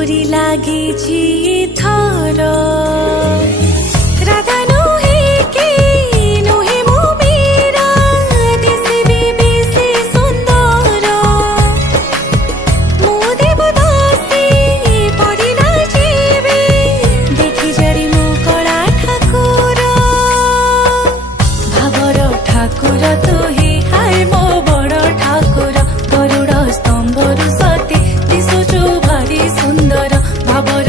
डोरी लागिछि थर राधा नुहे के नुहे मो मीरा दिसिबे बेसी सुंदर मो देवदासी पड़ी ना जीवे देखि जरी मो कला ठाकुर भावर ठाकुर तुही हाय मो बड़ ठाकुर गरुड़ स्तंभरु सती दिशुचु भारी सुंदर भावर